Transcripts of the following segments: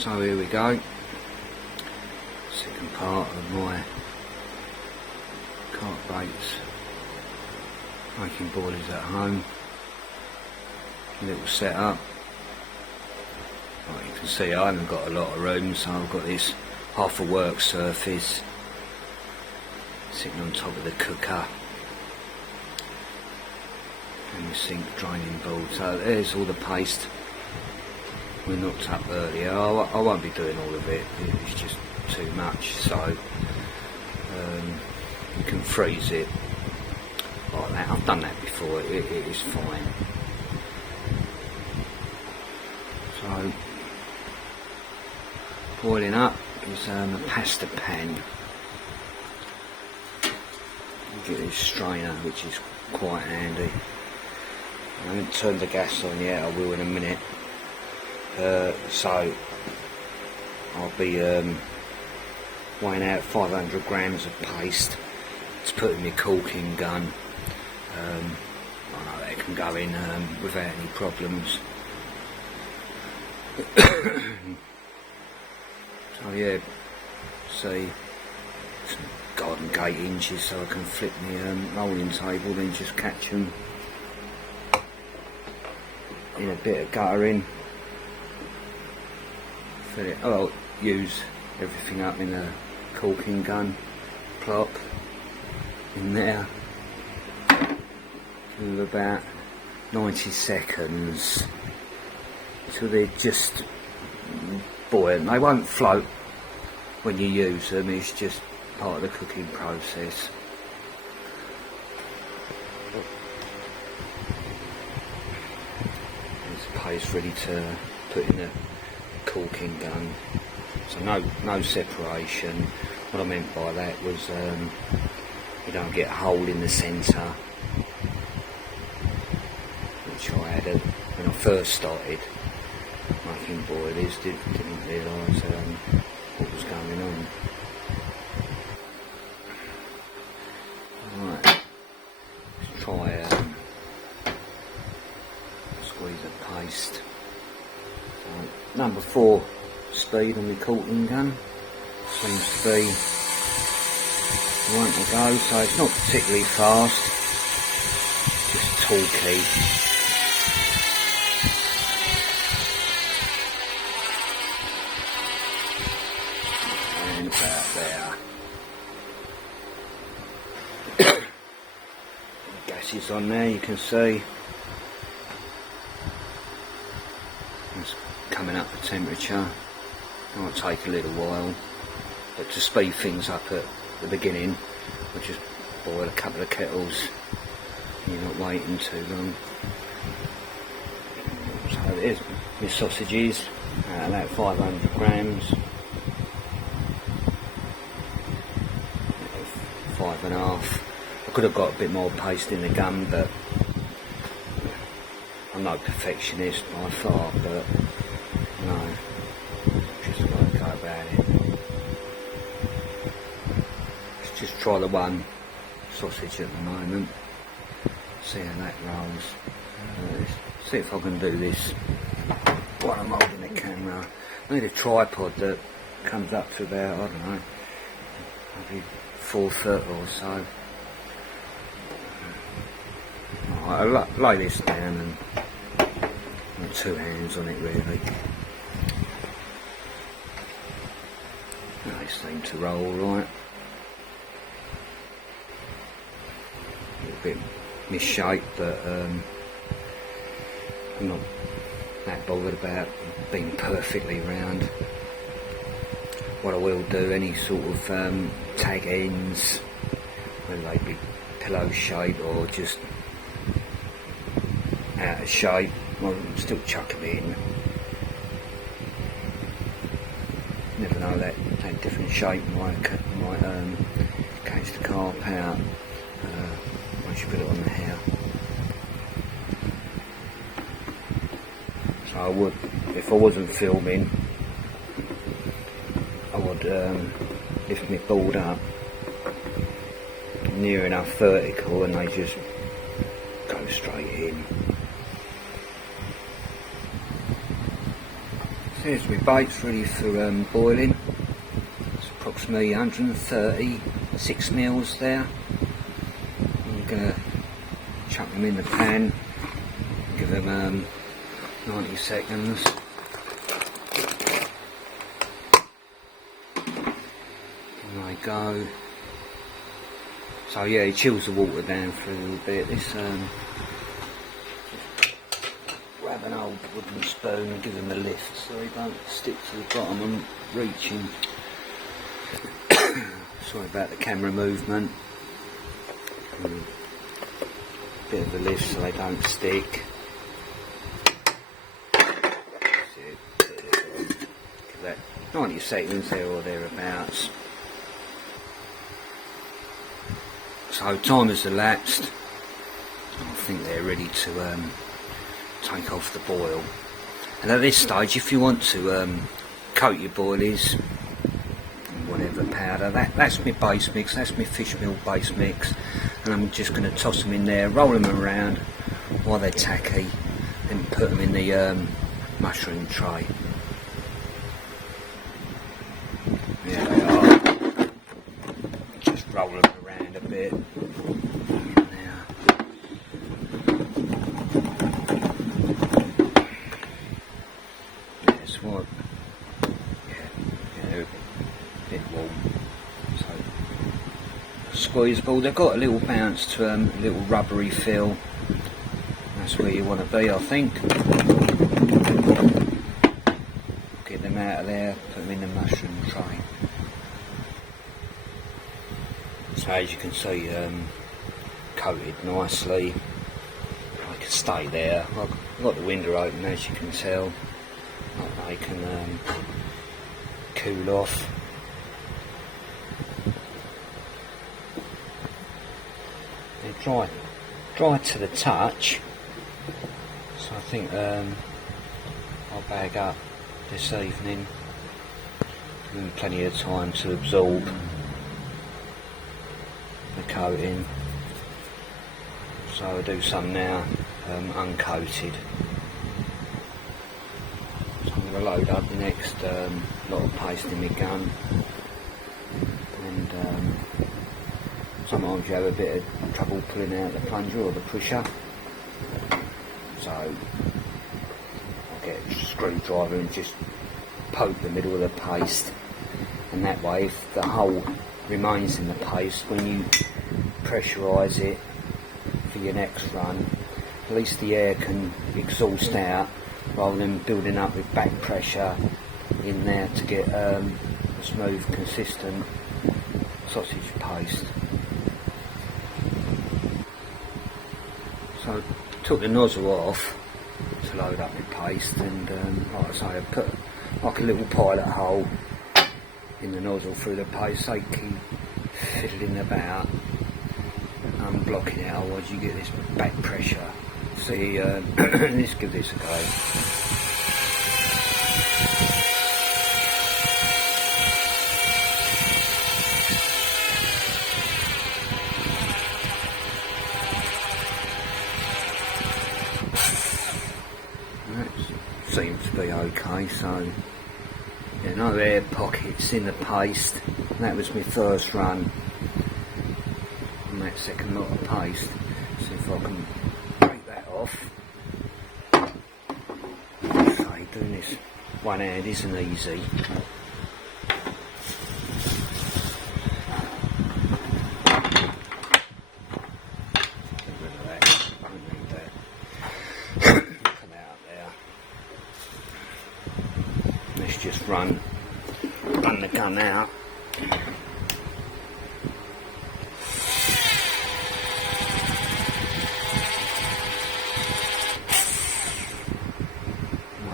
So here we go, second part of my carp baits, making boilies at home. Little setup. Like you can see, I haven't got a lot of room, so I've got this half a work surface sitting on top of the cooker and the sink draining board. So there's all the paste we knocked up earlier. I won't be doing all of it, it's just too much, so you can freeze it like that. I've done that before, it is fine. So boiling up is a pasta pan. You get this strainer, which is quite handy. I haven't turned the gas on yet, I will in a minute. So I'll be weighing out 500 grams of paste to put in my corking gun. I know that can go in without any problems. So yeah, see, some garden gate inches so I can flip my rolling table, then just catch them in a bit of guttering. Fill it. I'll use everything up in a corking gun, plop in there, do about 90 seconds till they're just buoyant. They won't float when you use them, it's just part of the cooking process. There's the paste ready to put in the corking gun, so no separation. What I meant by that was you don't get a hole in the centre, which I had when I first started making boilies. Didn't realise what was going on. Right, let's try squeeze the paste. Number 4 speed on my corking gun seems to be the one to go, so it's not particularly fast, just talky. And about there. Gas is on there, you can see. It's coming up the temperature. It might take a little while, but to speed things up at the beginning, I'll just boil a couple of kettles. You're not waiting too long. So there's my sausages, about 500 grams, 5.5. I could have got a bit more paste in the gun, but I'm no perfectionist by far, but no, just the way I go about it. Let's just try the one sausage at the moment, see how that rolls. See if I can do this while I'm holding the camera. I need a tripod that comes up to about, I don't know, maybe 4 foot or so. I'll lay this down and 2 hands on it really. They seem to roll right. A little bit misshaped, but I'm not that bothered about being perfectly round. What I will do, any sort of tag ends, whether they be pillow shape or just out of shape, I'll still chuck them in. Never know, that different shape might catch the carp out once you put it on the hair. So I would, if I wasn't filming, I would lift my board up near enough vertical and they just go straight in. There's my baits ready for boiling. It's approximately 136 mils there. I'm going to chuck them in the pan, give them 90 seconds. And they go. So yeah, it chills the water down for a little bit. This grab an old wooden spoon and give them a lift so they don't stick to the bottom and reaching. Sorry about the camera movement. Bit of a lift so they don't stick. That's it. Give that 90 seconds there or thereabouts. So time has elapsed. I think they're ready to take off the boil. And at this stage, if you want to coat your boilies in whatever powder, that's my base mix, that's my fish meal base mix, and I'm just going to toss them in there, roll them around while they're tacky, then put them in the mushroom tray. There they are. Just roll them around a bit. Squeezable, they've got a little bounce to them, a little rubbery feel. That's where you want to be, I think. Get them out of there, put them in the mushroom tray. So as you can see, coated nicely. I can stay there. I've got the window open, as you can tell. They can cool off. They're dry to the touch, so I think I'll bag up this evening. Give them plenty of time to absorb the coating. So I'll do some now uncoated. So I'm going to load up the next lot of paste in my gun, and sometimes you have a bit of trouble pulling out the plunger or the pusher, so I'll get a screwdriver and just poke the middle of the paste, and that way if the hole remains in the paste, when you pressurise it for your next run, at least the air can exhaust out rather than building up with back pressure in there to get a smooth, consistent sausage paste. So I took the nozzle off to load up my paste, and like I say, I put like a little pilot hole in the nozzle through the paste, so you keep fiddling about, unblocking it, otherwise you get this back pressure. See, let's give this a go. Seems to be okay, so yeah, no air pockets in the paste. That was my first run on that second lot of paste. See if I can break that off. So doing this one hand isn't easy. Just run the gun out.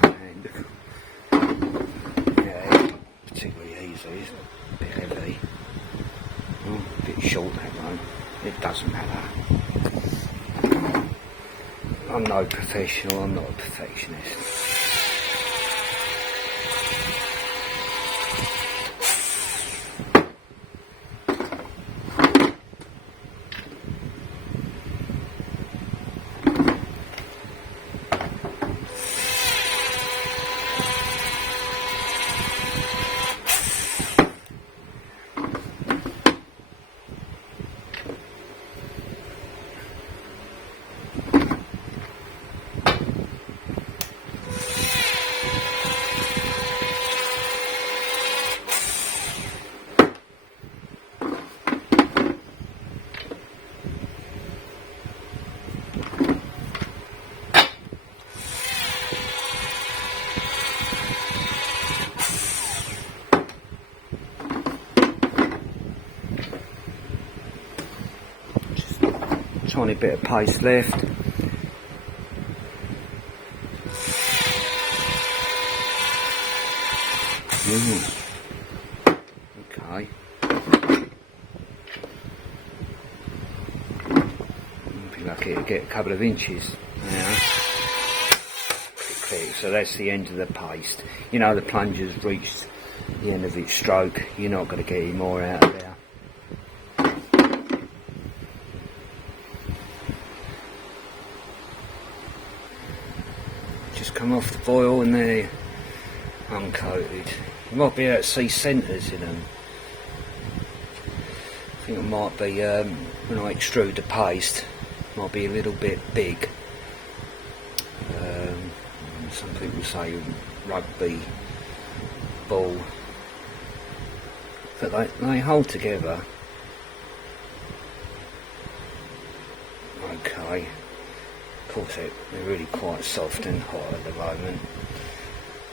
One hand. Yeah, particularly easy. It's a bit heavy. Oh, a bit short that one. It doesn't matter. I'm no professional, I'm not a perfectionist. tiny bit of paste left. Okay. Be lucky to get a couple of inches now. So that's the end of the paste. You know, the plunger's reached the end of its stroke. You're not going to get any more out of there. Just come off the boil and they're uncoated. You might be able to see centres in them. I think it might be, when I extrude the paste, it might be a little bit big. Some people say rugby ball, but they hold together. Okay, of course they're really quite soft and hot at the moment.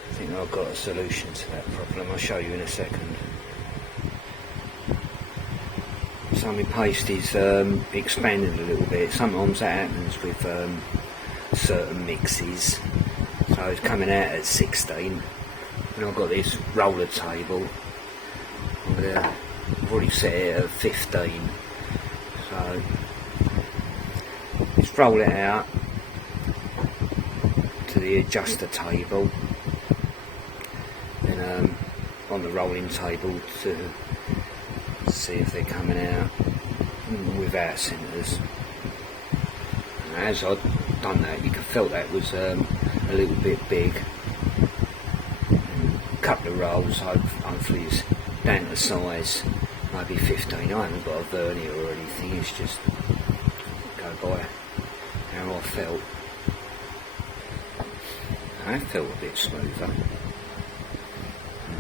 I think I've got a solution to that problem. I'll show you in a second. So my paste is expanding a little bit. Sometimes that happens with certain mixes. So it's coming out at 16, and I've got this roller table. I've already set it at 15. So just roll it out to the adjuster table, and on the rolling table to see if they're coming out without centres. And as I've done that, you can feel that was a little bit big. A couple of rolls, hopefully it's down to size, maybe 15. I haven't got a vernier or anything, it's just go by how I felt. I felt a bit smoother,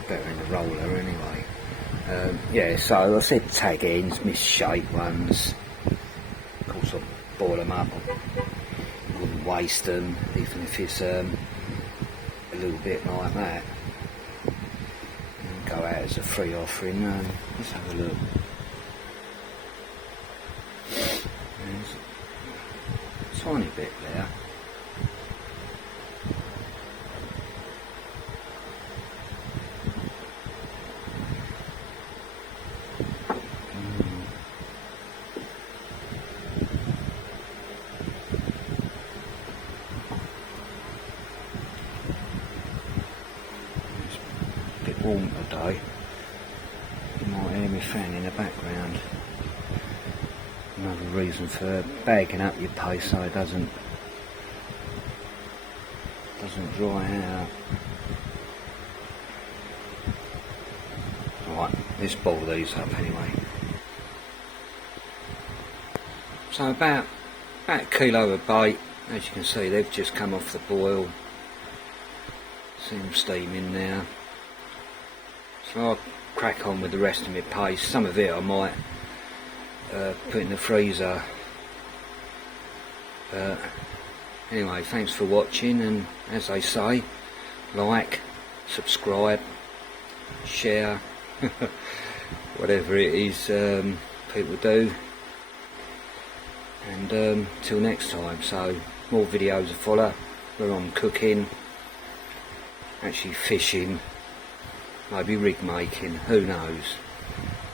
better in the roller anyway. Yeah, so I said tag ends, misshaped ones. Of course I'll boil them up, I wouldn't waste them, even if it's a little bit like that. And go out as a free offering. Let's have a look. There's a tiny bit there. Warm today. You might hear me fan in the background. Another reason for bagging up your paste so it doesn't dry out. Right, let's boil these up anyway. So about a kilo of bait. As you can see, they've just come off the boil. See them steaming now. So I'll crack on with the rest of my paste. Some of it I might put in the freezer. But anyway, thanks for watching, and as they say, like, subscribe, share, whatever it is people do. And till next time, so more videos to follow where I'm cooking, actually fishing, maybe rig making, who knows.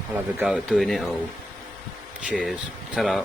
I'll have a go at doing it all. Cheers. Ta-da.